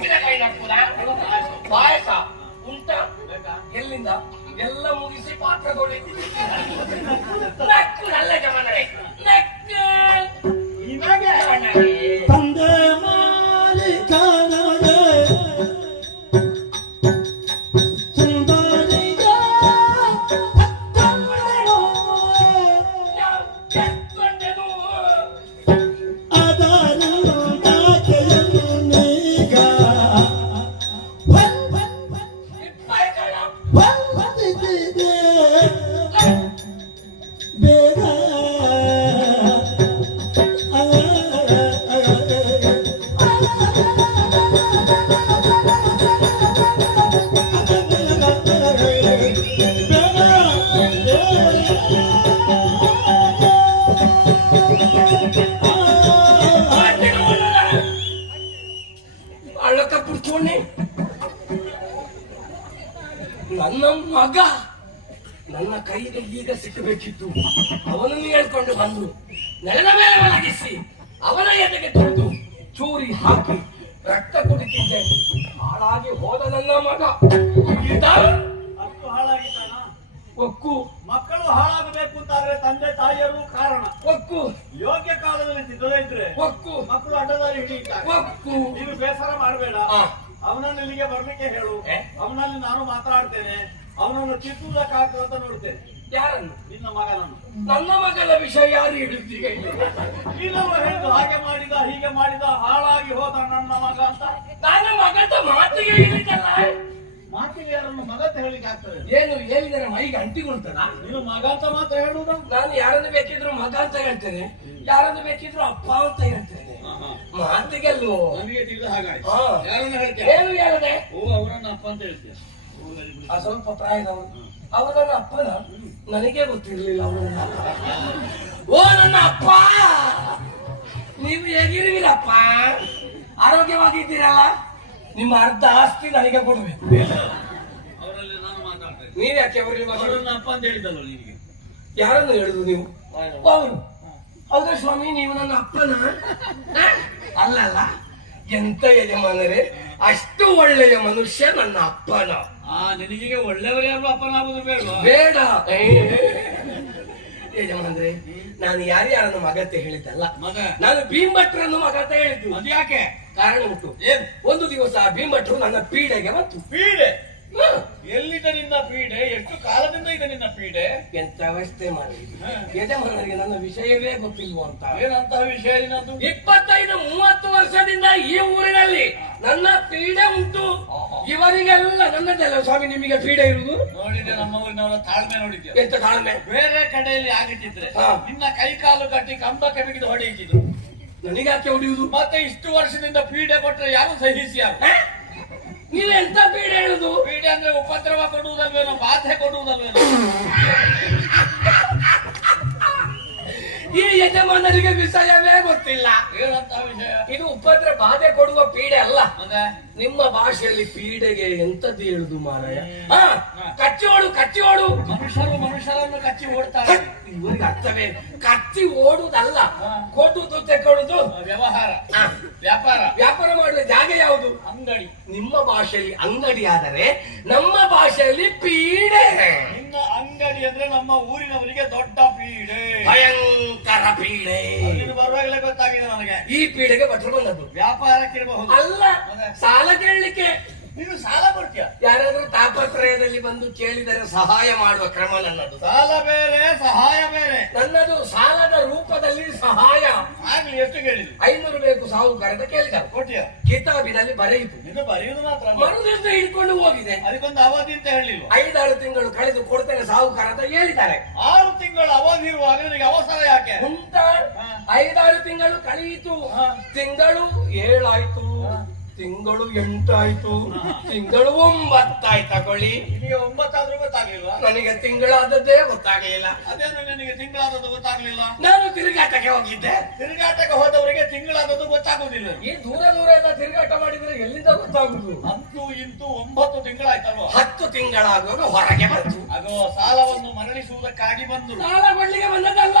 ಉಪ್ಪಿನಕಾಯಿ ಪಾಯಸ ಉಂಟ ಎಲ್ಲಿಂದ ಎಲ್ಲ ಮುಗಿಸಿ ಪಾತ್ರ ತೊಳೆದು ನಕ್ಕು ನಲ್ಲ ಜಮನಡೆ ನಕ್ಕು ಮಗ. ನನ್ನ ಕೈಗೆ ಈಗ ಸಿಕ್ಕಬೇಕಿತ್ತು. ಅವನನ್ನು ಹೇಳ್ಕೊಂಡು ಬಂದು ನೆಲದ ಮೇಲೆ ಒಣಗಿಸಿ ಅವನ ಎದೆಗೆ ತಿಳಿದು ಚೂರಿ ಹಾಕಿ ರಕ್ತ ಕುಡಿತಿದ್ದೆ. ಹಾಳಾಗಿ ಹೋದ ನನ್ನ ಮಗ ಅಷ್ಟು ಹಾಳಾಗಿದ್ದಾನ? ಒಕ್ಕು. ಮಕ್ಕಳು ಹಾಳಾಗಬೇಕು ಅಂತಾದ್ರೆ ತಂದೆ ತಾಯಿಯರು ಕಾರಣ. ಒಕ್ಕು. ಯೋಗ್ಯ ಕಾಲದಲ್ಲಿ ಇದ್ರೆ ಒಕ್ಕು. ಮಕ್ಕಳು ಅಡ್ಡದಾರಿ ಹಿಡಿಯುತ್ತಾರೆ. ಒಕ್ಕು. ನೀನು ಬೇಸರ ಮಾಡಬೇಡ. ಅವನನ್ನು ಇಲ್ಲಿಗೆ ಬರ್ಲಿಕ್ಕೆ ಹೇಳು? ಅವನಲ್ಲಿ ನಾನು ಮಾತನಾಡ್ತೇನೆ ಅವನನ್ನು ಚಿತ್ತುವುದಕ್ಕಾಗ್ತದೆ ಅಂತ ನೋಡ್ತೇನೆ. ಯಾರನ್ನು? ನಿನ್ನ ಮಗನನ್ನು. ನನ್ನ ಮಗನ ವಿಷಯ ಯಾರು ಹಿಡಿದೀಗ ನೀನವ ಹೇಳಿದ ಹಾಗೆ ಮಾಡಿದ ಹೀಗೆ ಮಾಡಿದ ಹಾಳಾಗಿ ಹೋದ ನನ್ನ ಮಗ ಅಂತ. ನನ್ನ ಮಗದ ಮಾತಿಗೆ ಹಿಡಿದಲ್ಲ ಮಾತಿಗೆ ಯಾರನ್ನು ಮಗ ಅಂತ ಹೇಳಿಕ್ಕೆ ಆಗ್ತದೆ? ಏನು ಹೇಳಿದರೆ ಮೈಗೆ ಅಂಟಿಕೊಳ್ತದ ನೀನು ಮಗ ಅಂತ ಮಾತ್ರ ಹೇಳುವುದ? ನಾನು ಯಾರನ್ನು ಬೇಕಿದ್ರು ಮಗ ಅಂತ ಹೇಳ್ತೇನೆ. ಯಾರನ್ನು ಬೇಕಿದ್ರು ಅಪ್ಪ ಅಂತ ಹೇಳ್ತೇನೆ. ಮಾತಿಗೆಲ್ವೋ ನನಗೆ ತಿಳಿದ ಹಾಗಾಯ್ತು. ಹೇಳ್ತೇನೆ ಯಾರನ್ನು ಏನು ಹೇಳಿದೆ? ಓ ಅವರನ್ನ ಅಪ್ಪ ಅಂತ ಹೇಳ್ತೀಯ. ಆ ಸ್ವಲ್ಪ ಪ್ರಾಯದವನು ಅವನನ್ನ ಅಪ್ಪನ ನನಗೆ ಗೊತ್ತಿರ್ಲಿಲ್ಲ ಅವನ. ಓ ನನ್ನ ಅಪ್ಪ! ನೀವು ಹೇಗಿರುವಿರಪ್ಪ ಆರೋಗ್ಯವಾಗಿದ್ದೀರಲ್ಲ? ನಿಮ್ಮ ಅರ್ಧ ಆಸ್ತಿ ನನಗೆ ಕೊಡ್ಬೇಕು. ಅವರಲ್ಲಿ ನಾನು ಮಾತಾಡ್ತೇನೆ ನೀವ್ ಯಾಕೆ ಅಪ್ಪ ಅಂತ ಹೇಳಿದ್ದಲ್ಲ ನಿಮಗೆ ಯಾರನ್ನು ಹೇಳಿದ್ರು ನೀವು? ಅವರು. ಹೌದಾ ಸ್ವಾಮಿ ನೀವು ನನ್ನ ಅಪ್ಪನ? ಅಲ್ಲಲ್ಲ ಅಲ್ಲ ಅಲ್ಲ. ಎಂತ ಯಜಮಾನರೇ ಅಷ್ಟು ಒಳ್ಳೆಯ ಮನುಷ್ಯ ನನ್ನ ಅಪ್ಪನ? ಆ ನಿನಗೆ ಒಳ್ಳೆಯವರು ಯಾರು ಅಪ್ಪನಾಗುದು ಬೇಡ. ಬೇಡ. ಏ. ಯಜಮಾನ್ರೆ ನಾನು ಯಾರ್ಯಾರನ್ನು ಮಗತ್ತೆ ಹೇಳಿದ್ದಲ್ಲ ಮಗ. ನಾನು ಭೀಮಟ್ರನ್ನು ಮಗ ಅಂತ ಅದು ಯಾಕೆ ಕಾರಣ ಉಂಟು ಏನ್? ಒಂದು ದಿವಸ ಭೀಮಟ್ರು ನನ್ನ ಪೀಡೆಗೆ ಮತ್ತು ಪೀಡೆ? ಹ. ಎಲ್ಲಿದ್ದ ನಿನ್ನ ಪೀಡೆ? ಎಷ್ಟು ಕಾಲದಿಂದ ಇದೆ ನಿನ್ನ ಪೀಡೆ? ಎಂತ ವ್ಯವಸ್ಥೆ ಮಾಡಿ. ಯಜಮಾನರಿಗೆ ನನ್ನ ವಿಷಯವೇ ಗೊತ್ತಿಲ್ವೋ ಅಂತ. ಏನಂತಹ ವಿಷಯ ನಿನ್ನದು? ಇಪ್ಪತ್ತೈದು ಮೂವತ್ತು ವರ್ಷದಿಂದ ಈ ಊರಿನಲ್ಲಿ ನನ್ನ ಪೀಡೆ ಉಂಟು. ಇವರಿಗೆಲ್ಲ ನನ್ನದೆಲ್ಲ ಸ್ವಾಮಿ ನಿಮಗೆ ಪೀಡೆ ಇರುವುದು? ನೋಡಿದೆ ನಮ್ಮ ಊರಿನವರ ತಾಳ್ಮೆ ನೋಡಿದ್ಯ ಎಂತ ತಾಳ್ಮೆ? ಬೇರೆ ಕಡೆಯಲ್ಲಿ ಆಗಿಟ್ಟಿದ್ರೆ. ನಿನ್ನ ಕೈ ಕಾಲು ಕಟ್ಟಿ ಕಂಬ ಬಿಗಿದು ಹೊಡೆಯಿತಿದ್ರು ನನಗಾಕೆ ಹೊಡೆಯುವುದು? ಮತ್ತೆ ಇಷ್ಟು ವರ್ಷದಿಂದ ಪೀಡೆ ಕೊಟ್ಟರೆ ಯಾರು ಸಹಿಸಿ ಯಾರು? ನೀವು ಎಂತ ಪೀಡೆ ಹೇಳುದು? ಬೀಡೆ ಅಂದ್ರೆ ಉಪದ್ರವ ಕೊಡುವುದಲ್ವೇನೋ ಬಾಧೆ ಕೊಡುವುದಲ್ವೇನೋ? ಈ ಯಜಮಾನರಿಗೆ ವಿಷಯವೇ ಗೊತ್ತಿಲ್ಲ. ಏನಂತ ವಿಷಯ? ಇದು ಉಪದ್ರ ಬಾಧೆ ಕೊಡುವ ಪೀಡೆ ಅಲ್ಲ. ನಿಮ್ಮ ಭಾಷೆಯಲ್ಲಿ ಪೀಡೆಗೆ ಎಂತದ್ದು ಹೇಳುದು ಮಾರಾಯ? ಹ. ಕಚ್ಚಿ ಓಡು ಕಚ್ಚಿ ಓಡು. ಮನುಷ್ಯರು ಮನುಷ್ಯರನ್ನು ಕಚ್ಚಿ ಓಡ್ತಾರೆ. ಇವರಿಗೆ ಅರ್ಥವೇ ಕಚ್ಚಿ ಓಡುದಲ್ಲ. ಕೊಡುದು ತೆಕ್ಕೊಡುದು ವ್ಯವಹಾರ. ವ್ಯಾಪಾರ. ವ್ಯಾಪಾರ ಮಾಡುವ ಜಾಗ ಯಾವುದು? ನಿಮ್ಮ ಭಾಷೆಯಲ್ಲಿ ಅಂಗಡಿ ಆದರೆ ನಮ್ಮ ಭಾಷೆಯಲ್ಲಿ ಪೀಡೆ. ನಿಮ್ಮ ಅಂಗಡಿ ಅಂದ್ರೆ ನಮ್ಮ ಊರಿನವರಿಗೆ ದೊಡ್ಡ ಪೀಡೆ. ಭಯಂಕರ ಪೀಡೆ. ನೀನು ಬರುವಾಗಲೇ ಗೊತ್ತಾಗಿದೆ ನನಗೆ. ಈ ಪೀಡೆಗೆ ಭಟ್ರು ಬಂದದ್ದು. ವ್ಯಾಪಾರಕ್ಕಿರಬಹುದು. ಅಲ್ಲ ಸಾಲ ಕೇಳಲಿಕ್ಕೆ ನೀನು ಸಾಲ ಕೊಡ್ತೀಯ? ಯಾರಾದ್ರೂ ತಾಪತ್ರಯದಲ್ಲಿ ಬಂದು ಕೇಳಿದರೆ ಸಹಾಯ ಮಾಡುವ ಕ್ರಮ ನನ್ನದು. ಸಾಲ ಬೇರೆ ಸಹಾಯ ಬೇರೆ. ನನ್ನದು ಸಾಲದ ರೂಪದಲ್ಲಿ ಸಹಾಯ. ಆಗ್ಲಿ ಎಷ್ಟು ಕೇಳಿದ್ರು? ಐನೂರು ಬೇಕು ಸಾವು ಕರೆದ ಕೇಳಿದ. ಕೊಟ್ಟಿಯ ಕಿತಾಬಿನಲ್ಲಿ ಬರೆಯಿತು. ಇದು ಬರೆಯುವುದು ಮಾತ್ರ. ಮರುದಿವಸ ಹಿಡ್ಕೊಂಡು ಹೋಗಿದೆ. ಅದಕ್ಕೊಂದು ಅವಧಿ ಅಂತ ಹೇಳಿಲ್ವ ಐದಾರು ತಿಂಗಳು ಕಳೆದು ಕೊಡ್ತೇನೆ ಸಾಹುಕಾರ ಅಂತ ಹೇಳಿದ್ದಾರೆ. ಆರು ತಿಂಗಳು ಅವಧಿ ಇರುವಾಗ ನಿನಗೆ ಅವಸರ ಯಾಕೆ? ಉಂಟ ಹಾ. ಐದಾರು ತಿಂಗಳು ಕಳೆಯಿತು. ತಿಂಗಳು ಏಳಾಯ್ತು. ತಿಂಗಳು ಎಂಟಾಯ್ತು. ತಿಂಗಳು ಒಂಬತ್ತಾಯ್ತು ತಗೊಳ್ಳಿ. ನಿಮಗೆ ಒಂಬತ್ತಾದ್ರೂ ಗೊತ್ತಾಗ್ಲಿಲ್ವಾ? ನನಗೆ ತಿಂಗಳಾದದ್ದೇ ಗೊತ್ತಾಗಲಿಲ್ಲ. ಅದೇನು ನಿನಗೆ ತಿಂಗಳಾದದ್ದು ಗೊತ್ತಾಗ್ಲಿಲ್ಲ? ನಾನು ತಿರುಗಾಟಕ್ಕೆ ಹೋಗಿದ್ದೆ. ತಿರುಗಾಟಕ್ಕೆ ಹೋದವರಿಗೆ ತಿಂಗಳಾದದ್ದು ಗೊತ್ತಾಗುದಿಲ್ಲ. ಈ ದೂರ ದೂರ ಎಲ್ಲ ತಿರುಗಾಟ ಮಾಡಿದ್ರೆ ಎಲ್ಲಿಂದ ಗೊತ್ತಾಗುದು ಅಂತೂ ಇಂತೂ ಒಂಬತ್ತು ತಿಂಗಳಾಯ್ತಲ್ವ? ಹತ್ತು ತಿಂಗಳಾಗುವಾಗ ಹೊರಗೆ ಬಂತು. ಅದು ಸಾಲವನ್ನು ಮರಳಿಸುವುದಕ್ಕಾಗಿ ಬಂದು ಸಾಲ ಕೊಡ್ಲಿಕ್ಕೆ ಬಂದದಲ್ಲ.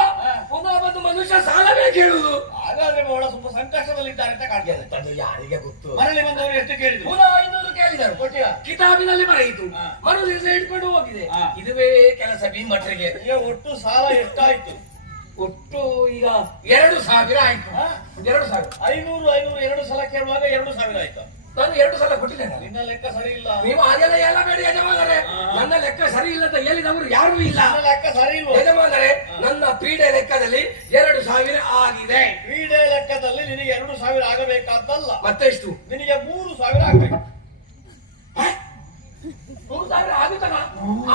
ಪುನಃ ಬಂದು ಮನುಷ್ಯ ಸಾಲವೇ ಕೇಳುವುದು. ಹಾಗಾದ್ರೆ ಬಹಳ ಸ್ವಲ್ಪ ಸಂಕಷ್ಟದಲ್ಲಿದ್ದಾರೆ ಅಂತ ಕಾಣ್ತದೆ. ಅದು ಯಾರಿಗೆ ಗೊತ್ತು? ಮರಳಿ ಬಂದವರು ಎಷ್ಟು ಕೇಳಿದ್ರು? ಐನೂರು ಕೇಳಿದರು ಕೊಟ್ಟಿಯ? ಕಿತಾಬಿನಲ್ಲಿ ಬರೆಯಿತು. ಮರುದಿವಸ ಮರು ದಿವಸ ಇಟ್ಕೊಂಡು ಹೋಗಿದೆ. ಹಾ. ಇದುವೇ ಕೆಲಸ ಭೀಮಟ್ರಿಗೆ ಈಗ ಒಟ್ಟು ಸಾಲ ಎಷ್ಟಾಯ್ತು? ಒಟ್ಟು ಈಗ ಎರಡು ಸಾವಿರ ಆಯ್ತು. ಹಾ? ಎರಡು ಸಾವಿರ. ಐನೂರು ಐನೂರು ಎರಡು ಸಲ ಕೇಳುವಾಗ ಎರಡು ಸಾವಿರ ಆಯ್ತು. ನಾನು ಎರಡು ಸಲ ಕೊಟ್ಟಿದ್ದೇನೆ. ನಿನ್ನ ಲೆಕ್ಕ ಸರಿ ಇಲ್ಲ. ನೀವು ಅದೆಲ್ಲ ಎಲ್ಲ ಬೇಡಿ ಯಜಮಾನರೇ. ನನ್ನ ಲೆಕ್ಕ ಸರಿ ಇಲ್ಲ ಅಂತ ಹೇಳಿದವರು ಯಾರು ಇಲ್ಲ. ನಿನ್ನ ಲೆಕ್ಕ ಸರಿ ಇಲ್ಲ ಯಜಮಾನರೇ ನನ್ನ ಪೀಡೆ ಲೆಕ್ಕದಲ್ಲಿ ಎರಡು ಸಾವಿರ ಆಗಿದೆ. ಕ್ರೀಡೆ ಲೆಕ್ಕದಲ್ಲಿ ನಿನಗೆ ಎರಡು ಸಾವಿರ ಆಗಬೇಕಾದ್ದಲ್ಲ ಮತ್ತೆ ಎಷ್ಟು? ನಿನಗೆ ಮೂರು ಸಾವಿರ ಆಗಬೇಕು. ಮೂರು ಸಾವಿರ ಆಗುತ್ತಲ್ಲ?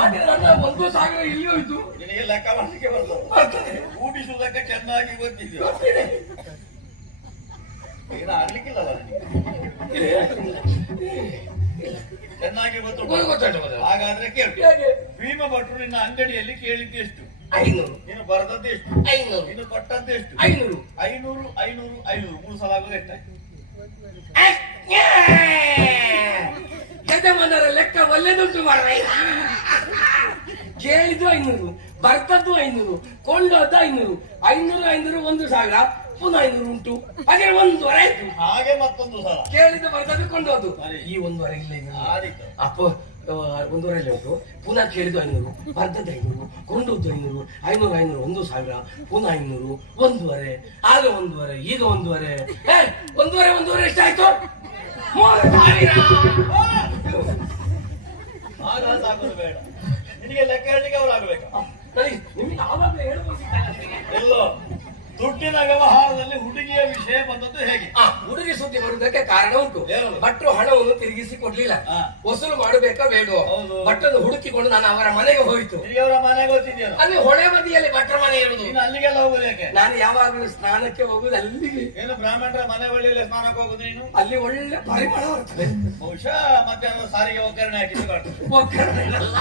ಆದ್ರೆ ನನ್ನ ಒಂದು ಸಾವಿರ ಇಲ್ಲಿ ಹೋಯ್ತು ನಿನಗೆ ಲೆಕ್ಕ ಮಾಡಲಿಕ್ಕೆ ಬರ್ತದೆ. ಊಟಿಸುವುದಕ್ಕೆ ಚೆನ್ನಾಗಿ ಗೊತ್ತಿದೆ. ಚೆನ್ನಾಗಿ ಗೊತ್ತು. ಹಾಗಾದ್ರೆ ಕೇಳು. ಭೀಮ ಭಟ್ರು ನಿನ್ನ ಅಂಗಡಿಯಲ್ಲಿ ಕೇಳಿದ್ದು ಎಷ್ಟು? ಐನೂರು. ನೀನು ಬರೆದದ್ದು ಎಷ್ಟು? ಐನೂರು. ನೀನು ಕೊಟ್ಟದ್ದು ಎಷ್ಟು? ಐನೂರು. ಐನೂರು ಐನೂರು ಐನೂರು. ಮೂರು ಸಲ ಆಗೋದು ಯಜಮಾನರ ಲೆಕ್ಕ ಒಳ್ಳೆದುಂಟು ಮಾರಾಯ ಕೇಳಿದ್ದು ಐನೂರು ಬರ್ತದ್ದು ಐನೂರು ಕೊಂಡದ್ದು ಐನೂರು. ಐನೂರು ಐನೂರು ಒಂದು ಸಾವಿರ. ಪುನಃ ಐನೂರು ಉಂಟು ಹಾಗೆ ಒಂದೂವರೆ ಆಯ್ತು. ಹಾಗೆ ಮತ್ತೊಂದು ಸಲ. ಕೇಳಿದ್ದು ಬರ್ತದೆ ಕೊಂಡೋದು. ಸರಿ. ಈ ಒಂದೂವರೆ ಇಲ್ಲ ಈಗ. ಆದೀತು ಅಪ್ಪ ಒಂದೂವರೆ ಉಂಟು. ಪುನಃ ಕೇಳಿದ್ದು ಐನೂರು ಬರ್ದದ್ದು ಐನೂರು ಕೊಂಡದ್ದು ಐನೂರು ಐನೂರು ಐನೂರು ಒಂದು ಸಾವಿರ ಪುನಃ ಐನೂರು ಒಂದೂವರೆ ಆಗ ಒಂದೂವರೆ ಈಗ ಒಂದೂವರೆ. ಏ, ಒಂದೂವರೆ ಒಂದೂವರೆ ಎಷ್ಟಾಯ್ತು? ಮೂರು ಸಾವಿರ. ಬೇಡ. ನಿನಗೆ ಲೆಕ್ಕ ಹೇಳಲಿಕ್ಕೆ ಅವ್ರು ಆಗ್ಬೇಕಾ? ನನಗೆ ನಿಮಗೆ ಯಾವಾಗಲೂ ಹೇಳ್ಬೋದಿತ್ತಲ್ಲ ಎಲ್ಲೋ. ದುಡ್ಡಿನ ವ್ಯವಹಾರದಲ್ಲಿ ಹುಡುಗಿಯ ವಿಷಯ ಬಂದದ್ದು ಹೇಗೆ? ಆ, ಹುಡುಗಿ ಸುದ್ದಿ ಬರುವುದಕ್ಕೆ ಕಾರಣ ಉಂಟು. ಏನು? ಭಟ್ರು ಹಣವನ್ನು ತಿರುಗಿಸಿ ಕೊಡ್ಲಿಲ್ಲ. ಆ. ವಸೂಲು ಮಾಡಬೇಕಾ ಬೇಡೋ ಹೌದು. ಹುಡುಕಿಕೊಂಡು ನಾನು ಅವರ ಮನೆಗೆ ಹೋಯಿತು. ನಿನಗೆ ಅವರ ಮನೆ ಗೊತ್ತಿದೆಯಲ್ಲ ಅಲ್ಲಿ ಹೊಳೆ ಬದಿಯಲ್ಲಿ ಭಟ್ರ ಮನೆ ಇರುವುದು. ನೀನು ಅಲ್ಲಿಗೆಲ್ಲ ಹೋಗುದಕ್ಕೆ ನಾನು ಯಾವಾಗಲೂ ಸ್ನಾನಕ್ಕೆ ಹೋಗುದು ಅಲ್ಲಿ. ಏನು ಬ್ರಾಹ್ಮಣರ ಮನೆ ಬಳಿಯಲ್ಲಿ ಸ್ನಾನಕ್ಕೆ ಹೋಗುದು ನೀನು? ಅಲ್ಲಿ ಒಳ್ಳೆ ಪರಿಮಳ ಬರ್ತದೆ. ಬಹುಶಃ ಮಧ್ಯಾಹ್ನ ಸಾರಿಗೆ ಒಗ್ಗರಣೆ ಒಗ್ಗರಣೆ ಅಲ್ಲ.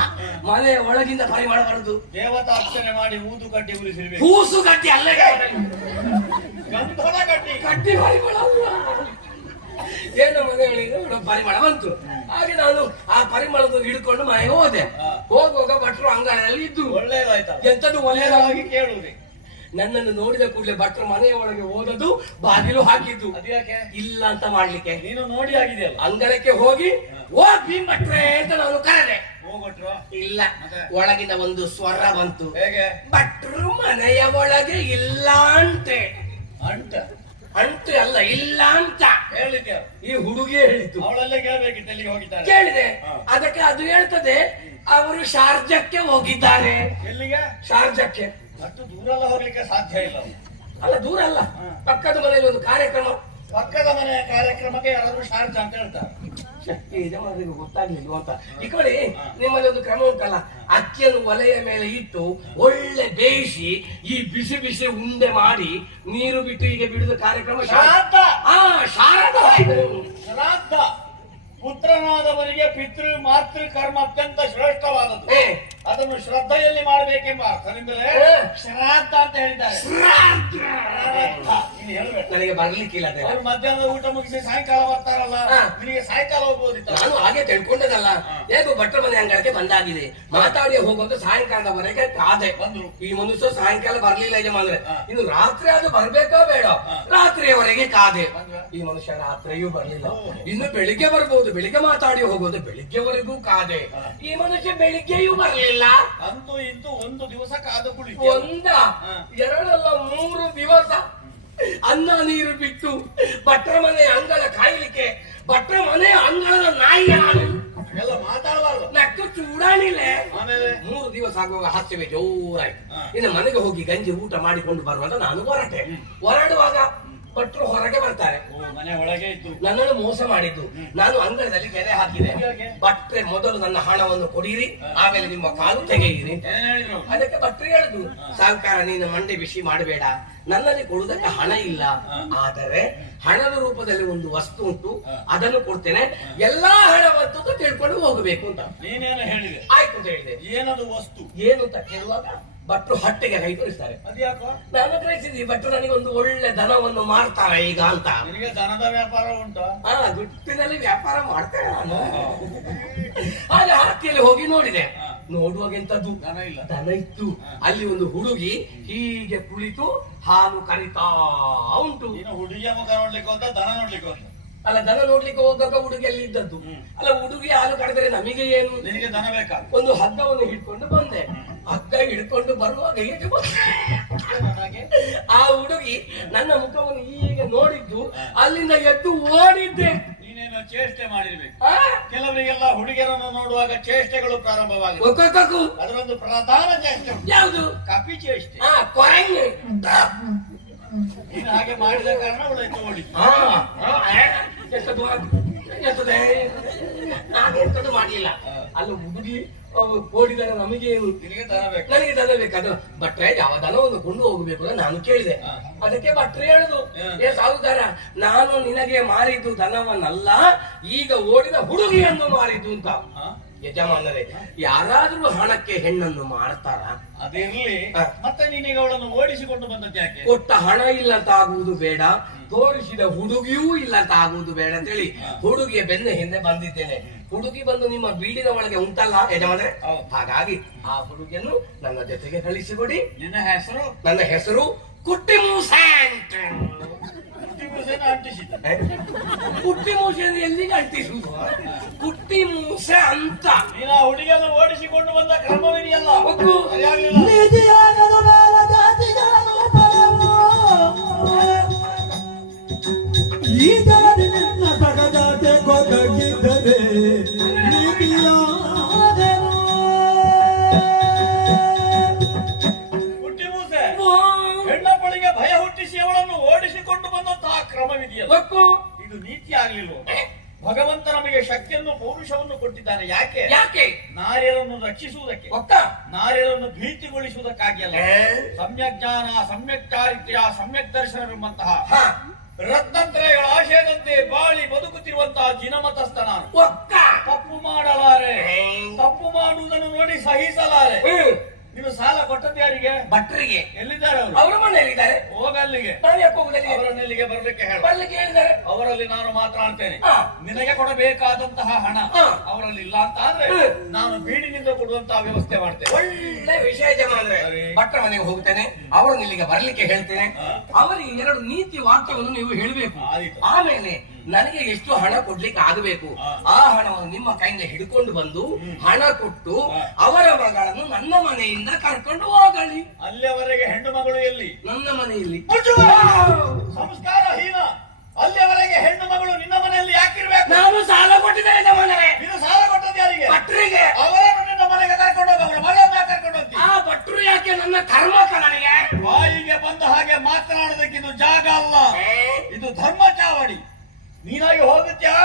ಮನೆಯ ಒಳಗಿಂದ ಪರಿಮಳ ಬರುದು ದೇವತಾರ್ಚನೆ ಮಾಡಿ ಊದು ಕಟ್ಟಿ ಉಳಿಸಿರ್ಬೇಕು ಕೂಸು ಗಟ್ಟಿ ಅಲ್ಲೇ ಗಟ್ಟಿ ಪರಿಮಳ. ಏನು ಮನೆಯೊಳಗೆ ಒಂದು ಪರಿಮಳ ಬಂತು. ಹಾಗೆ ನಾನು ಆ ಪರಿಮಳದ ಹಿಡ್ಕೊಂಡು ಮನೆಗೆ ಹೋದೆ. ಹೋಗುವಾಗ ಭಟ್ರು ಅಂಗಡಿಯಲ್ಲಿ ಇದ್ದು. ಒಳ್ಳೇದಾಯ್ತಲ್ಲ ಎಂತದ್ದು ಒಳ್ಳೆಯದಾಗಿ ಕೇಳುವುದು. ನನ್ನನ್ನು ನೋಡಿದ ಕೂಡಲೇ ಭಟ್ರು ಮನೆಯ ಒಳಗೆ ಹೋದದ್ದು ಬಾಗಿಲು ಹಾಕಿದ್ದು. ಇಲ್ಲ ಅಂತ ಮಾಡ್ಲಿಕ್ಕೆ. ನೀನು ನೋಡಿ ಆಗಿದೆಯಲ್ಲ. ಅಂಗಳಕ್ಕೆ ಹೋಗಿ ಓ ಭೀಮ್ ಭಟ್ರೆ ಅಂತ ನಾನು ಕರೆದೆ. ಹೋಗೊಟ್ರು ಇಲ್ಲ? ಒಳಗಿನ ಒಂದು ಸ್ವರ ಬಂತು. ಹೇಗೆ? ಭಟ್ರು ಮನೆಯ ಒಳಗೆ ಇಲ್ಲ ಅಂತೆ. ಅಂಟ? ಅಂಟು ಅಲ್ಲ ಇಲ್ಲ ಅಂತ. ಹೇಳಿದ್ಯ? ಈ ಹುಡುಗಿ ಹೇಳಿತು ಅವಳಲ್ಲೇ ಕೇಳ್ಬೇಕಿತ್ತು ಎಲ್ಲಿಗೆ ಹೋಗಿದ್ದಾರೆ ಕೇಳಿದೆ. ಅದಕ್ಕೆ ಅದು ಹೇಳ್ತದೆ ಅವರು ಶಾರ್ಜಕ್ಕೆ ಹೋಗಿದ್ದಾರೆ. ಎಲ್ಲಿಗೆ? ಶಾರ್ಜಕ್ಕೆ. ಅಷ್ಟು ದೂರ ಎಲ್ಲ ಹೋಗ್ಲಿಕ್ಕೆ ಸಾಧ್ಯ ಇಲ್ಲ ಅಲ್ಲ ದೂರ ಅಲ್ಲ. ಪಕ್ಕದ ಮನೆಯಲ್ಲಿ ಒಂದು ಕಾರ್ಯಕ್ರಮ. ಪಕ್ಕದ ಮನೆಯ ಕಾರ್ಯಕ್ರಮಕ್ಕೆ ಯಾರಾದ್ರೂ ಶಾರ್ಜಾ ಅಂತ ಹೇಳ್ತಾರೆ. ಶಕ್ತಿ ಯಜಮಾನರಿಗೆ ಗೊತ್ತಾಗ್ಲಿಲ್ವ ಅಂತ ಈ ಕಡೆ ನಿಮ್ಮಲ್ಲಿ ಒಂದು ಕ್ರಮ ಉಂಟಲ್ಲ ಅಕ್ಕಿಯನ್ನು ಒಲೆಯ ಮೇಲೆ ಇಟ್ಟು ಒಳ್ಳೆ ಬೇಯಿಸಿ ಈ ಬಿಸಿ ಬಿಸಿ ಉಂಡೆ ಮಾಡಿ ನೀರು ಬಿಟ್ಟು ಈಗ ಬಿಡಿದ ಕಾರ್ಯಕ್ರಮ ಶಾರದ ಪುತ್ರನಾದವನಿಗೆ ಪಿತೃ ಮಾತೃ ಕರ್ಮ ಅತ್ಯಂತ ಶ್ರೇಷ್ಠವಾದದ್ದು. ಅದನ್ನು ಶ್ರದ್ಧೆಯಲ್ಲಿ ಮಾಡಬೇಕೆಂಬ ಅರ್ಥದಿಂದಲೇ. ಶ್ರಾದ್ದ ಅಂತ ಹೇಳಿದ್ದಾರೆ. ನನಗೆ ಬರ್ಲಿಕ್ಕಿಲ್ಲ. ಅವ್ರು ಮಧ್ಯಾಹ್ನ ಊಟ ಮುಗಿಸಿ ಸಾಯಂಕಾಲ ಬರ್ತಾರಲ್ಲ ಹಾ. ನಿನಗೆ ಸಾಯಂಕಾಲ ಹೋಗ್ಬೋದಿತ್ತು ನಾನು ಹಾಗೆ ತಿಳ್ಕೊಂಡದಲ್ಲ ಹೇಗು ಹೇಗೂ ಭಟ್ರ ಮನೆ ಅಂಗಳಕ್ಕೆ ಬಂದಾಗಿದೆ ಮಾತಾಡಿ ಹೋಗೋದು ಸಾಯಂಕಾಲದವರೆಗೆ ಕಾದೆ ಬಂದ್ರು. ಈ ಮನುಷ್ಯ ಸಾಯಂಕಾಲ ಬರ್ಲಿಲ್ಲ ಯಜಮಾನ್ರೆ ಹಾ. ಇನ್ನು ರಾತ್ರಿ ಅದು ಬರ್ಬೇಕೋ ಬೇಡ ಹಾ. ರಾತ್ರಿಯವರೆಗೆ ಕಾದೆ ಬಂದ್ವಾ? ಈ ಮನುಷ್ಯ ರಾತ್ರಿಯೂ ಬರ್ಲಿಲ್ಲ ಓ. ಇನ್ನು ಬೆಳಿಗ್ಗೆ ಬರ್ಬೋದು ಬೆಳಿಗ್ಗೆ ಮಾತಾಡಿ ಹೋಗೋದು ಬೆಳಿಗ್ಗೆವರೆಗೂ ಕಾದೆ ಹಾ. ಈ ಮನುಷ್ಯ ಬೆಳಿಗ್ಗೆಯೂ ಬರ್ಲಿಲ್ಲ ಅಂತೂ ಇಂತೂ ಒಂದು ದಿವಸ ಕಾದು ಕುಳಿತು ಒಂದ ಹಾ. ಎರಡಲ್ಲ ಮೂರು ದಿವಸ ಅನ್ನ ನೀರು ಬಿಟ್ಟು ಭಟ್ರ ಮನೆ ಅಂಗಳ ಕಾಯ್ಲಿಕ್ಕೆ ಭಟ್ರ ಮನೆ ಅಂಗಳ ನಾಯಿ ಎಲ್ಲ ಮಾತಾಡಬಾರ್ದು. ನಕ್ಕ ಆಮೇಲೆ? ಮೂರು ದಿವಸ ಆಗುವಾಗ ಹಾಸ್ಯವೇ ಜೋರಾಯ್ತು. ಇನ್ನು ಮನೆಗೆ ಹೋಗಿ ಗಂಜಿ ಊಟ ಮಾಡಿಕೊಂಡು ಬರುವಾಗ ನಾನು ಹೊರಟೆ. ಹೊರಡುವಾಗ ಭಟ್ರು ಹೊರಗೆ ಬರ್ತಾರೆ. ಮನೆ ಒಳಗೆ ಇದ್ದು. ನನ್ನನ್ನು ಮೋಸ ಮಾಡಿದ್ದು. ನಾನು ಅಂಗಳದಲ್ಲಿ ಕೆರೆ ಹಾಕಿದೆ? ಭಟ್ರೆ ಮೊದಲು ನನ್ನ ಹಣವನ್ನು ಕೊಡಿರಿ ಆಮೇಲೆ ನಿಮ್ಮ ಕಾಲು ತೆಗೆಯಿರಿ. ಅದಕ್ಕೆ ಭಟ್ರು ಹೇಳುದು ಸಾಹುಕಾರ ನೀನು ಮಂಡೆ ಬಿಸಿ ಮಾಡಬೇಡ. ನನ್ನಲ್ಲಿ ಕೊಡುವುದಕ್ಕೆ ಹಣ ಇಲ್ಲ. ಆದರೆ ಹಣದ ರೂಪದಲ್ಲಿ ಒಂದು ವಸ್ತು ಉಂಟು. ಅದನ್ನು ಕೊಡ್ತೇನೆ. ಎಲ್ಲಾ ಹಣ ಬಂತು ತಿಳ್ಕೊಂಡು ಹೋಗಬೇಕು ಅಂತ. ಹೇಳಿದೆ? ಆಯ್ತು ಅಂತ ಹೇಳಿದೆ. ಏನದು ವಸ್ತು? ಏನು ಅಂತ ಕೇಳುವಾಗ ಭಟ್ರು ಹಟ್ಟೆಗೆ ಕೈ ತೋರಿಸ್ತಾರೆ. ನಾನು ಗ್ರಹಿಸಿದ್ವಿ ಭಟ್ರು ನನಗೆ ಒಂದು ಒಳ್ಳೆ ದನವನ್ನು ಮಾಡ್ತಾರೆ ಈಗ ಅಂತ. ನಿನಗೆ ದನದ ವ್ಯಾಪಾರ ಉಂಟು? ಹಾ ಗುಟ್ಟಿನಲ್ಲಿ ವ್ಯಾಪಾರ ಮಾಡ್ತೇನೆ ನಾನು. ಹಾಗೆ ಹಾಕಿಯಲ್ಲಿ ಹೋಗಿ ನೋಡಿದೆ. ನೋಡುವಾಗ ಎಂತದ್ದು? ದನ ಇತ್ತು. ಅಲ್ಲಿ ಒಂದು ಹುಡುಗಿ ಹೀಗೆ ಕುಳಿತು ಹಾಲು ಕರಿತಾ ಉಂಟು. ಹುಡುಗಿಯ ಮುಖ ನೋಡ್ಲಿಕ್ಕೆ ಹೋದ ದನ ನೋಡ್ಲಿಕ್ಕೆ ಹೋದ? ಅಲ್ಲ ದನ ನೋಡ್ಲಿಕ್ಕೆ ಹೋಗುವಾಗ ಹುಡುಗಿ ಅಲ್ಲಿ ಇದ್ದದ್ದು? ಅಲ್ಲ ಹುಡುಗಿ ಹಾಲು ಕರೆದರೆ ನಮಗೆ ಏನು? ನಿನಗೆ ದನ ಬೇಕಾ? ಒಂದು ಹಗ್ಗವನ್ನು ಹಿಡ್ಕೊಂಡು ಬಂದೆ. ಹಗ್ಗ ಹಿಡ್ಕೊಂಡು ಬರುವಾಗ? ಆ ಹುಡುಗಿ ನನ್ನ ಮುಖವನ್ನು ಹೀಗೆ ನೋಡಿದ್ದು ಅಲ್ಲಿಂದ ಎದ್ದು ಓಡಿದ್ದೆ. ನೀನೇನೋ ಚೇಷ್ಟೆ ಮಾಡಿರ್ಬೇಕು. ಆ? ಕೆಲವರಿಗೆಲ್ಲ ಹುಡುಗಿಯರನ್ನು ನೋಡುವಾಗ ಚೇಷ್ಟೆಗಳು ಪ್ರಾರಂಭವಾಗಿದೆ ಒಕ್ಕೊಕ್ಕೊಕ್ಕು. ಅದರೊಂದು ಪ್ರಧಾನ ಚೇಷ್ಟೆ. ಯಾವುದು? ಕಪಿ ಚೇಷ್ಟೆ. ಆ ಕೊರಂಗ್ ನೀನು ಹಾಗೆ ಮಾಡಿದ ಕಾರಣ ಅವಳು ಎದ್ದು ಓಡಿ. ಆ, ಆ, ಎಂತದು ಮಾಡ್- ಎಂತದೆ? ನಾನು ಎಂತದು ಮಾಡಲಿಲ್ಲ ಅಲ್ಲ ಹುಡುಗಿ ಓಡಿದರೆ ನಮಗೆ ಬೇಕು. ನನಗೆ ದನ ಬೇಕಾದ್ರೆ ಭಟ್ರೆ ಯಾವ ಒಂದು ಕೊಂಡು ಹೋಗಬೇಕು ಅಂತ ನಾನು ಕೇಳಿದೆ. ಅದಕ್ಕೆ ಭಟ್ರೆ ಹೇಳುದು. ಏ ಸಾಹುಕಾರ ನಾನು ನಿನಗೆ ಮಾರಿದ್ದು ದನವನ್ನಲ್ಲ ಈಗ ಓಡಿದ ಹುಡುಗಿಯನ್ನು ಮಾರಿದ್ದು ಅಂತ? ಯಜಮಾನರೇ ಯಾರಾದ್ರೂ ಹಣಕ್ಕೆ ಹೆಣ್ಣನ್ನು ಮಾರ್ತಾರ? ಅದೇ. ಮತ್ತೆ ನೀನೀಗ ಅವಳನ್ನು ಓಡಿಸಿಕೊಂಡು ಬಂದದ್ದು ಯಾಕೆ? ಕೊಟ್ಟ ಹಣ ಇಲ್ಲ ಅಂತ ಆಗುವುದು ಬೇಡ ತೋರಿಸಿದ ಹುಡುಗಿಯೂ ಇಲ್ಲ ಅಂತ ಆಗುವುದು ಬೇಡ ಅಂತ ಹೇಳಿ ಹುಡುಗಿಯ ಬೆನ್ನ ಹಿಂದೆ ಬಂದಿದ್ದೇನೆ. ಹುಡುಗಿ ಬಂದು ನಿಮ್ಮ ಬೀಡಿನ ಒಳಗೆ ಉಂಟಲ್ಲ ಯಜಮಾನರೇ. ಹಾಗಾಗಿ ಆ ಹುಡುಗಿಯನ್ನು ನನ್ನ ಜೊತೆಗೆ ಕಳಿಸಿಕೊಡಿ. ನಿನ್ನ ಹೆಸರು? ನನ್ನ ಹೆಸರು ಕುಟ್ಟಿ ಮೂಸೆ ಕುಟ್ಟಿ ಮೂಸೆ ಅಂದ್ರೆ ಎಲ್ಲಿಗೆ ಅಂಟಿಸುವುದು ಕುಟ್ಟಿ ಮೂಸೆ ಅಂತ. ಹುಡುಗಿಯನ್ನು ಓಡಿಸಿಕೊಂಡು ಬಂದ ಕ್ರಮವಿದೆಯಲ್ಲ ಇದು ನೀತಿ ಆಗ್ಲಿಲ್ವ? ಭಗವಂತ ನಮಗೆ ಶಕ್ತಿಯನ್ನು ಪೌರುಷವನ್ನು ಕೊಟ್ಟಿದ್ದಾನೆ. ಯಾಕೆ? ಯಾಕೆ? ನಾರ್ಯರನ್ನು ರಕ್ಷಿಸುವುದಕ್ಕೆ. ಗೊತ್ತಾ ನಾರ್ಯರನ್ನು ಭೀತಿಗೊಳಿಸುವುದಕ್ಕಾಗಿ ಅಲ್ಲ? ಸಮ್ಯಕ್ ಜ್ಞಾನ ಸಮ್ಯಕ್ ಚಾರಿತ್ರ್ಯ ಸಮ್ಯಕ್ ದರ್ಶನವೆಂಬಂತಹ ಎಂಬಂತಹ ರತ್ನತ್ರಯಗಳ ಆಶಯದಂತೆ ಬಾಳಿ ಬದುಕುತ್ತಿರುವಂತಹ ಜಿನಮತಸ್ಥ ನಾನು. ತಪ್ಪು ಮಾಡಲಾರೆ. ತಪ್ಪು ಮಾಡುವುದನ್ನು ನೋಡಿ ಸಹಿಸಲಾರೆ. ಸಾಲ ಕೊಟ್ಟದ್ದು ಯಾರಿಗೆ? ಭಟ್ರಿಗೆ. ಎಲ್ಲಿದ್ದಾರೆ ಅವರು? ಅವ್ರ ಮನೆಯಲ್ಲಿದ್ದಾರೆ. ಹೋಗಲ್ಲಿಗೆ. ನಾನು ಯಾಕೆ ಹೋಗುದಿಲ್ಲ? ಅವರನ್ನು ಇಲ್ಲಿಗೆ ಬರ್ಲಿಕ್ಕೆ ಹೇಳಿ. ಬರ್ಲಿಕ್ಕೆ ಹೇಳಿದ್ದಾರೆ. ಅವರಲ್ಲಿ ನಾನು ಮಾತನಾಡ್ತೇನೆ ಅಂತೇನೆ. ನಿನಗೆ ಕೊಡಬೇಕಾದಂತಹ ಹಣ ಅವರಲ್ಲಿ ಇಲ್ಲ ಅಂತ ಆದ್ರೆ ನಾನು ಬೀಡಿನಿಂದ ಕೊಡುವಂತಹ ವ್ಯವಸ್ಥೆ ಮಾಡ್ತೇನೆ. ಒಳ್ಳೆ ವಿಷಯ ಜನ ಅಂದ್ರೆ ಭಟ್ರ ಮನೆಗೆ ಹೋಗ್ತೇನೆ. ಅವರನ್ನು ಇಲ್ಲಿಗೆ ಬರ್ಲಿಕ್ಕೆ ಹೇಳ್ತೇನೆ. ಅವರಿಗೆ ಎರಡು ನೀತಿ ವಾಕ್ಯವನ್ನು ನೀವು ಹೇಳಬೇಕು. ಆಮೇಲೆ ನನಗೆ ಇಷ್ಟು ಹಣ ಕೊಡ್ಲಿಕ್ಕೆ ಆಗಬೇಕು? ಆ. ಹಣವನ್ನು ನಿಮ್ಮ ಕೈಯಿಂದ ಹಿಡ್ಕೊಂಡು ಬಂದು ಹಣ ಕೊಟ್ಟು. ಅವರ ಮಗಳನ್ನು ನನ್ನ ಮನೆಯಿಂದ ಕರ್ಕೊಂಡು ಹೋಗಲಿ. ಅಲ್ಲಿಯವರೆಗೆ ಹೆಣ್ಣು ಮಗಳು ಎಲ್ಲಿ? ನನ್ನ ಮನೆಯಲ್ಲಿ. ಸಂಸ್ಕಾರಹೀನ ಅಲ್ಲಿಯವರೆಗೆ ಹೆಣ್ಣು ಮಗಳು ನಿನ್ನ ಮನೆಯಲ್ಲಿ ಯಾಕಿರ್ಬೇಕು? ನಾನು ಸಾಲ ಕೊಟ್ಟಿದ್ದೇನೆ ಮನೆಗೆ ನೀನು ಸಾಲ ಕೊಟ್ಟದ್ದು ಯಾರಿಗೆ? ಭಟ್ರಿಗೆ. ಅವರನ್ನು ನಿನ್ನ ಮನೆಗೆ ಕರ್ಕೊಂಡು ಹೋಗ. ಅವರ ಮಗಳನ್ನ ಕರ್ಕೊಂಡು ಹೋಗಿ ಆ ಭಟ್ರು ಯಾಕೆ ನನ್ನ ಕರ್ಮ ನನಗೆ? ಬಾಯಿಗೆ ಬಂದ ಹಾಗೆ ಮಾತನಾಡೋದಕ್ಕೆ ಇದು ಜಾಗ ಅಲ್ಲ. ಇದು ಧರ್ಮ ಚಾವಡಿ ನೀನಾಗಿ ಹೋಗುತ್ತ್ಯಾ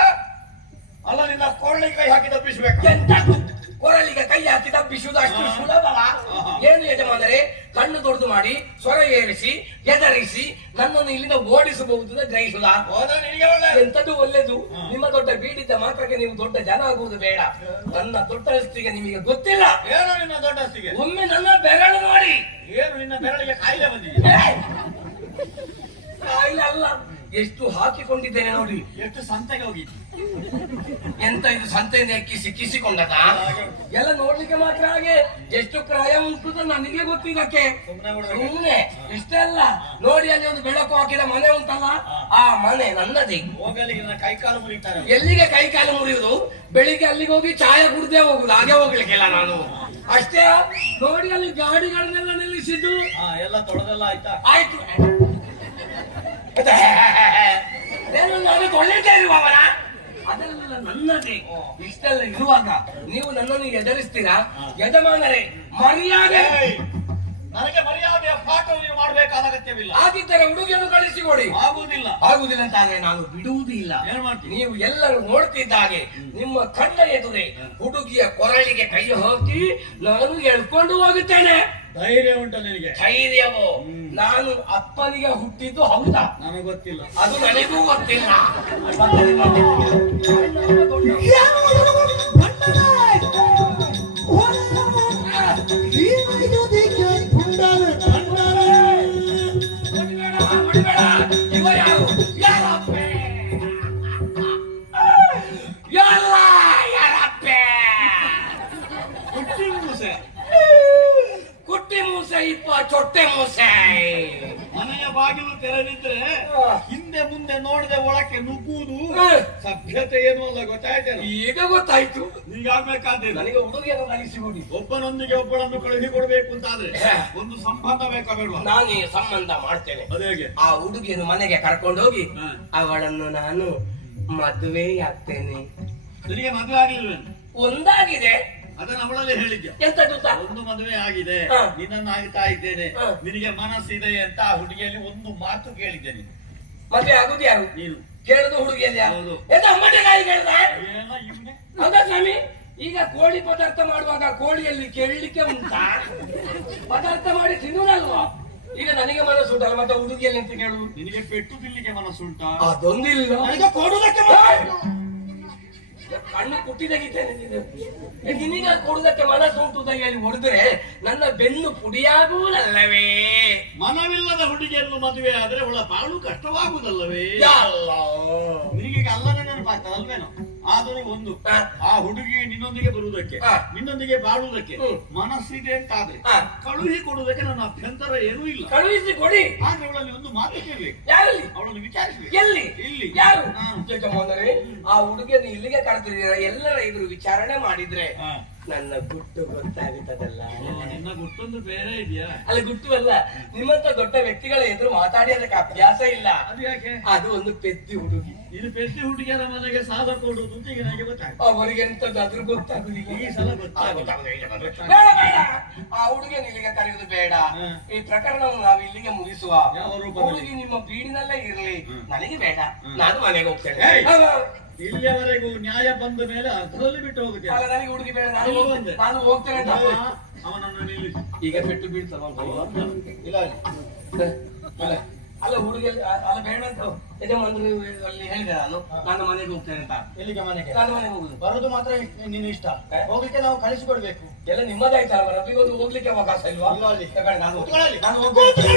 ಅಲ್ಲ ನಿನ್ನ ಕೊರಳಿಗೆ ಕೈ ಹಾಕಿ ತಪ್ಪಿಸ್ಬೇಕು. ಎಂತ ಕೊರಳಿಗೆ ಕೈ ಹಾಕಿ ತಪ್ಪಿಸುವುದು ಅಷ್ಟು ಹಾ. ಸುಲಭವ ಏನು ಯಜಮಾನರೇ ಕಣ್ಣು ದೊಡ್ಡದು ಮಾಡಿ ಸ್ವರ ಏರಿಸಿ ಎದರಿಸಿ ನನ್ನನ್ನು ಇಲ್ಲಿಂದ ಓಡಿಸಬಹುದು ಅಂತ ಗ್ರಹಿಸುದ ಹೋದ ನಿನಗೆ ಒಳ್ಳೆ? ಎಂತದ್ದು ಒಳ್ಳೇದು ಹಾ. ನಿಮ್ಮ ದೊಡ್ಡ ಬೀಡಿದ್ದ ಮಾತ್ರಕ್ಕೆ ನೀವು ದೊಡ್ಡ ಜನ ಆಗುವುದು ಬೇಡ. ನನ್ನ ದೊಡ್ಡ ದೊಡ್ಡಸ್ತಿಗೆ ನಿಮಗೆ ಗೊತ್ತಿಲ್ಲ. ಏನು ನಿನ್ನ ದೊಡ್ಡಸ್ತಿಗೆ ಒಮ್ಮೆ ನನ್ನ ಬೆರಳು ಮಾಡಿ ಏನು ನಿನ್ನ ಬೆರಳಿಗೆ ಕಾಯಿಲೆ ಬಂದಿದೆ! ಕಾಯಿಲೆ ಅಲ್ಲ. ಎಷ್ಟು ಹಾಕಿಕೊಂಡಿದ್ದೇನೆ ನೋಡಿ. ಎಷ್ಟು ಸಂತೆಗೆ ಹೋಗಿ ಎಂತ ಇದು ಸಂತೆಯಿಂದ ಕಿಸಿ ಸಿಕ್ಕಿಸಿಕೊಂಡದ ಎಲ್ಲ ನೋಡ್ಲಿಕ್ಕೆ ಮಾತ್ರ ಹಾಗೆ. ಎಷ್ಟು ಪ್ರಾಯ ಉಂಟು ನನಗೆ ಗೊತ್ತಿದಕ್ಕೆ ಸುಮ್ಮನೆ ಇಷ್ಟೇ ಅಲ್ಲ ನೋಡಿ ಅಲ್ಲಿ ಒಂದು ಬೆಳಕು ಹಾಕಿದ ಮನೆ ಉಂಟಲ್ಲ? ಆ ಮನೆ ನನ್ನದೇ. ಹೋಗಲಿಗೆ ಕೈಕಾಲು ಕೈ ಕಾಲು ಮುರಿತಾರೆ. ಎಲ್ಲಿಗೆ ಕೈಕಾಲು ಮುರಿಯುವುದು ಬೆಳಿಗ್ಗೆ ಅಲ್ಲಿಗೆ ಹೋಗಿ ಚಾಯ ಕುಡ್ದೇ ಹೋಗುದು. ಹಾಗೆ ಹೋಗ್ಲಿಕ್ಕಿಲ್ಲ ನಾನು. ಅಷ್ಟೇ. ನೋಡಿ ಅಲ್ಲಿ ಗಾಡಿಗಳನ್ನೆಲ್ಲ ನಿಲ್ಲಿಸಿದ್ದು. ಎಲ್ಲ ತೊಳೆದೆಲ್ಲ ಆಯ್ತಾ? ಆಯ್ತು. ಏನು ನಾನು ಕೊಳ್ಳಿದ್ದೇ ಇರುವವನ? ಅದೆಲ್ಲ ನನ್ನದೇ. ಇಷ್ಟೆಲ್ಲ ಇರುವಾಗ ನೀವು ನನ್ನನ್ನು ಎದುರಿಸ್ತೀರಾ? ಯಜಮಾನರೇ ಮರ್ಯಾದೆ! ನನಗೆ ಮರ್ಯಾದೆಯ ಪಾಠ ನೀವು ಮಾಡಬೇಕಾದ ಅಗತ್ಯವಿಲ್ಲ. ಆಗಿದ್ದರೆ ಹುಡುಗಿಯನ್ನು ಕಳಿಸಿಕೊಡಿ ಆಗುವುದಿಲ್ಲ. ಆಗುವುದಿಲ್ಲ ಅಂತ ಆದ್ರೆ ನಾನು ಬಿಡುವುದಿಲ್ಲ ಏನ್ ಮಾಡ್ತೀನಿ ನೀವು ಎಲ್ಲರೂ ನೋಡ್ತಿದ್ದ ಹಾಗೆ ನಿಮ್ಮ ಕಣ್ಣ ಎದುರೇ ಹುಡುಗಿಯ ಕೊರಳಿಗೆ ಕೈ ಹಾಕಿ ನಾನು ಎಳ್ಕೊಂಡು ಹೋಗುತ್ತೇನೆ. ಧೈರ್ಯ ಉಂಟ ನಿನಗೆ ಧೈರ್ಯವೋ ನಾನು ಅಪ್ಪನಿಗೆ ಹುಟ್ಟಿದ್ದು ಹೌದಾ ನನಗೆ ಗೊತ್ತಿಲ್ಲ ಅದು ನನಗೂ ಗೊತ್ತಿಲ್ಲ ಮೂಸೆ. ಮನೆಯ ಬಾಗಿಲು ತೆರೆದಿದ್ರೆ ಹಿಂದೆ ಮುಂದೆ ನೋಡದೆ ಒಳಕ್ಕೆ ನುಗ್ಗುವುದು. ಸಭ್ಯತೆ ಏನು ಅಲ್ಲ ಈಗ ಗೊತ್ತಾಯ್ತು. ಹೀಗಾಗ್ಬೇಕಾದ್ರೆ ನನಗೆ ಹುಡುಗಿಯನ್ನು ಹೋಗಿ ಒಬ್ಬನೊಂದಿಗೆ ಒಬ್ಬಳನ್ನು ಕಳುಹಿ ಕೊಡಬೇಕು ಅಂತಾದ್ರೆ. ಒಂದು ಸಂಬಂಧ ಬೇಕಾ ನಾನು ಸಂಬಂಧ ಮಾಡ್ತೇನೆ. ಅದೇ ಆ ಹುಡುಗಿಯನ್ನು ಮನೆಗೆ ಕರ್ಕೊಂಡೋಗಿ. ಅವಳನ್ನು ನಾನು ಮದುವೆ ಆಗ್ತೇನೆ ನಿನಗೆ ಮದುವೆ ಆಗಿಲ್ವೇನು ಒಂದಾಗಿದೆ. ಅದನ್ನ ಅವಳಲ್ಲೇ ಗೊತ್ತಾ? ಒಂದು ಮದುವೆ ಆಗಿದೆ. ನಿನ್ನ ಆಗ್ತಾ ಇದ್ದೇನೆ. ನಿನಗೆ ಮನಸ್ಸಿದೆ ಅಂತ ಆ ಹುಡುಗಿಯಲ್ಲಿ ಒಂದು ಮಾತು ಕೇಳಿದ್ದೇನೆ ಮದುವೆ ಆಗುದು ಯಾರು? ನೀನು. ಕೇಳುದು ಹುಡುಗಿಯಲ್ಲಿ ಯಾವುದು ಹೌದು. ಸ್ವಾಮಿ? ಈಗ ಕೋಳಿ ಪದಾರ್ಥ ಮಾಡುವಾಗ ಕೋಳಿಯಲ್ಲಿ ಕೇಳಲಿಕ್ಕೆ ಉಂಟಾ? ಪದಾರ್ಥ ಮಾಡಿ ತಿನ್ನುವುದಲ್ವಾ? ಈಗ ನನಗೆ ಮನಸ್ಸು ಉಂಟಲ್ಲ ಮತ್ತೆ ಹುಡುಗಿಯಲ್ಲಿ ಅಂತ ಕೇಳುದು ನಿನಗೆ ಪೆಟ್ಟು ತಿನ್ಲಿಕ್ಕೆ ಮನಸ್ಸುಂಟಾ ಅದೊಂದಿಲ್ಲ. ನನಗೆ ಕೊಡುವುದಕ್ಕೆ ಕಣ್ಣು ಕುಟ್ಟಿದಾಗಿದ್ದೇನೆ ನೀನು. ನಿನಗ ಕೊಡುದಕ್ಕೆ ಮನಸ್ಸು ಉಂಟು ಹೇಳಿ ಹೊಡೆದ್ರೆ ನನ್ನ ಬೆನ್ನು ಪುಡಿಯಾಗುವುದಲ್ಲವೇ? ಮನವಿಲ್ಲದ ಹುಡುಗಿಯನ್ನು ಮದುವೆ ಆದ್ರೆ ಅವಳ ಬಾಳು ಕಷ್ಟವಾಗುವುದಲ್ಲವೇ? ಅಲ್ಲ ನಿನಗೆ ಅಲ್ಲದ ನೆನಪಾಗ್ತದಲ್ವೇನೋ? ಆದರೂ ಒಂದು. ಆ ಹುಡುಗಿ ನಿನ್ನೊಂದಿಗೆ ಬರುವುದಕ್ಕೆ. ನಿನ್ನೊಂದಿಗೆ ಬಾಳುವುದಕ್ಕೆ. ಮನಸ್ಸಿದೆ ಅಂತಾದ್ರೆ ಆದ್ರೆ ಕಳುಹಿ ಕೊಡುವುದಕ್ಕೆ ನನ್ನ ಅಭ್ಯಂತರ ಏನೂ ಇಲ್ಲ. ಕಳುಹಿಸಿ ಕೊಡಿ. ಆದ್ರೆ ಅವಳಲ್ಲಿ ಒಂದು ಮಾತು ಕೇಳಬೇಕು. ಯಾರಲ್ಲಿ? ಅವಳನ್ನು ವಿಚಾರಿಸಿ ಎಲ್ಲಿ? ಇಲ್ಲಿ. ಯಾರು. ಜಗಮೋಹನರೇ ಆ ಹುಡುಗಿಯನ್ನು ಇಲ್ಲಿಗೆ ಕರೆದಿದ್ದೀರ? ಎಲ್ಲರ ಎದುರು ವಿಚಾರಣೆ ಮಾಡಿದ್ರೆ. ನನ್ನ ಗುಟ್ಟು ಗೊತ್ತಾಗುತ್ತದಲ್ಲ ನಿನ್ನ ಗುಟ್ಟೊಂದು ಬೇರೆ ಇದೆಯಾ? ಅಲ್ಲ ಗುಟ್ಟು ಅಲ್ಲ. ನಿಮ್ಮಂತ ದೊಡ್ಡ ವ್ಯಕ್ತಿಗಳ ಎದುರು ಮಾತಾಡಿ ಅದಕ್ಕೆ ಅಭ್ಯಾಸ ಇಲ್ಲ. ಅದು ಯಾಕೆ ಅದು ಒಂದು ಪೆದ್ದಿ ಹುಡುಗಿ. ಇದು ಬೆಟ್ಟಿ ಹುಡುಗಿಯರ ಮನೆಗೆ ಸಾಲ ಕೊಡುವುದು ಅಂತ ಈಗ ನನಗೆ ಗೊತ್ತಾಗ್ತದೆ ಅವರಿಗೆ ಎಂತದ್ದಾದ್ರೂ ಗೊತ್ತಾಗುದಿಲ್ಲ. ಈ ಸಲ ಆ, ಗೊತ್ತಾಗುದಿಲ್ಲ. ಬೇಡ ಬೇಡ. ಆ ಹುಡುಗಿಯನ್ನು ಇಲ್ಲಿಗೆ ಕರೆಯುವುದು ಬೇಡ. ಹ್ಮ್. ಈ ಪ್ರಕರಣವನ್ನು ನಾವು ಇಲ್ಲಿಗೆ ಮುಗಿಸುವ. ಯಾವ ರೂಪದಲ್ಲಿ? ಹುಡುಗಿ ನಿಮ್ಮ ಬೀಡಿನಲ್ಲೇ ಇರ್ಲಿ. ಹ್ಮ್. ನನಗೆ ಬೇಡ. ಹ್ಮ್. ನಾನು ಮನೆಗೆ ಹೋಗ್ತೇನೆ! ಅಲ್ಲ ಇಲ್ಲಿಯವರೆಗೂ ನ್ಯಾಯ ಬಂದ ಮೇಲೆ ಅರ್ಧದಲ್ಲಿ ಬಿಟ್ಟು ಹೋಗುತ್ತೆ. ಅಲ್ಲ, ನನಗೆ ಹುಡುಗಿ ಬೇಡ. ನಾನು. ನಾನು ಹೋಗ್ತೇನೆ ಅಂತ. ಅವನನ್ನು ನಿಲ್ಲಿಸಿ. ಈಗ ಪೆಟ್ಟು ಬೀಳ್ತವ ಇಲ್ಲ ಅಲ್ಲ. ಅಲ್ಲ ಹುಡುಗಿ ಅಲ್ಲ ಬೇಡ ಅಂತ ಎದೆ ಯಜಮಾನ್ರು ಅಲ್ಲಿ ಹೇಳಿದೆ ನಾನು. ನನ್ನ ಮನೆಗೆ ಹೋಗ್ತೇನೆ ಅಂತ. ಎಲ್ಲಿಗೆ ಮನೆಗೆ? ನಾನು ಮನೆಗೆ ಹೋಗುದು. ಬರೋದು ಮಾತ್ರ ನಿನ್ನ ಇಷ್ಟ. ಹೋಗ್ಲಿಕ್ಕೆ ನಾವು ಕಳಿಸಿಕೊಡ್ಬೇಕು. ಎಲ್ಲ ನಿಮ್ಮದಾಯ್ತಲ್ಲ ರಬ್ಬಿಗೊಂದು ಹೋಗ್ಲಿಕ್ಕೆ ಅವಕಾಶ ಇಲ್ವಾ? ಇಲ್ಲ ಅಲ್ಲಿ. ನಾನು. ನಾನು ಹೋಗ್ತೇನೆ.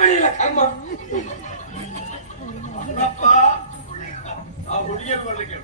ಬೆಳಿಲ್ಲ ಕರ್ಮ. ಆ ಹುಡುಗಿಯನ್ನು ಬರ್ಲಿಕ್ಕೆ.